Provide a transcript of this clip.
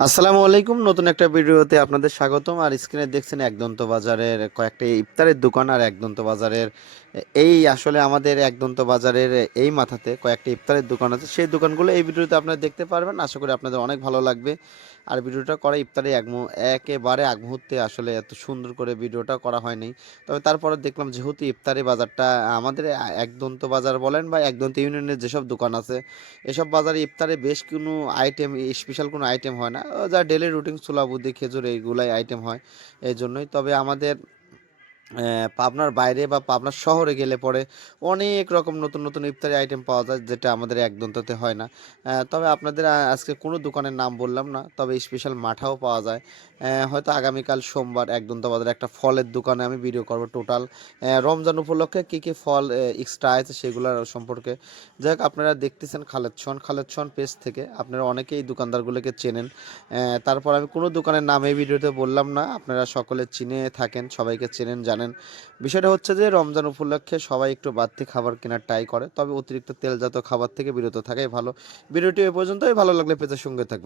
আসসালামু আলাইকুম। নতুন একটা ভিডিওতে আপনাদের স্বাগতম। আর স্ক্রিনে দেখছেন একদন্ত বাজারের কয়েকটা ইফতারের দোকান। আর একদন্ত বাজারের এই আসলে আমাদের একদন্ত বাজারের এই মাথাতে কয়েকটা ইফতারের দোকান আছে। সেই দোকানগুলো এই ভিডিওতে আপনারা দেখতে পারবেন। আশা করি আপনাদের অনেক ভালো লাগবে। আর ভিডিওটা করা ইফতারে একেবারে আগ মুহূর্তে আসলে এত সুন্দর করে ভিডিওটা করা হয়নি। তবে তারপরে দেখলাম যেহেতু ইফতারি বাজারটা আমাদের একদন্ত বাজার বলেন বা একদন্ত ইউনিয়নের যেসব দোকান আছে, এসব বাজারে ইফতারে বেশ কোনো আইটেম, স্পেশাল কোনো আইটেম হয় না। যা ডেইলি রুটিন ছোলা বুদ্ধি খেজুর এইগুলাই আইটেম হয়। এই জন্যই তবে আমাদের পাবনার বাইরে বা পাবনার শহরে গেলে পরে অনেক রকম নতুন নতুন ইফতারি আইটেম পাওয়া যায়, যেটা আমাদের একদন্ততে হয় না। তবে আপনাদের আজকে কোনো দোকানের নাম বললাম না, তবে স্পেশাল মাঠাও পাওয়া যায়। হয়তো আগামীকাল সোমবার একদন্ত বাজারে একটা ফলের দোকানে আমি ভিডিও করব টোটাল রমজান উপলক্ষে কী কী ফল এক্সট্রা আছে সেগুলোর সম্পর্কে। যাই হোক, আপনারা দেখতেছেন খালেদ ছন পেজ থেকে আপনারা অনেকেই দোকানদারগুলোকে চেনেন। তারপর আমি কোনো দোকানের নাম এই ভিডিওতে বললাম না, আপনারা সকলে চিনে থাকেন, সবাইকে চেনেন জানেন। বিষয়টা হচ্ছে যে রমজান উপলক্ষে সবাই একটু বাড়তি খাবার কেনার ট্রাই করে, তবে অতিরিক্ত তেলজাত খাবার থেকে বিরত থাকাই ভালো। ভিডিওটি এ পর্যন্তই, ভালো লাগলে পেজের সঙ্গে থাকবেন।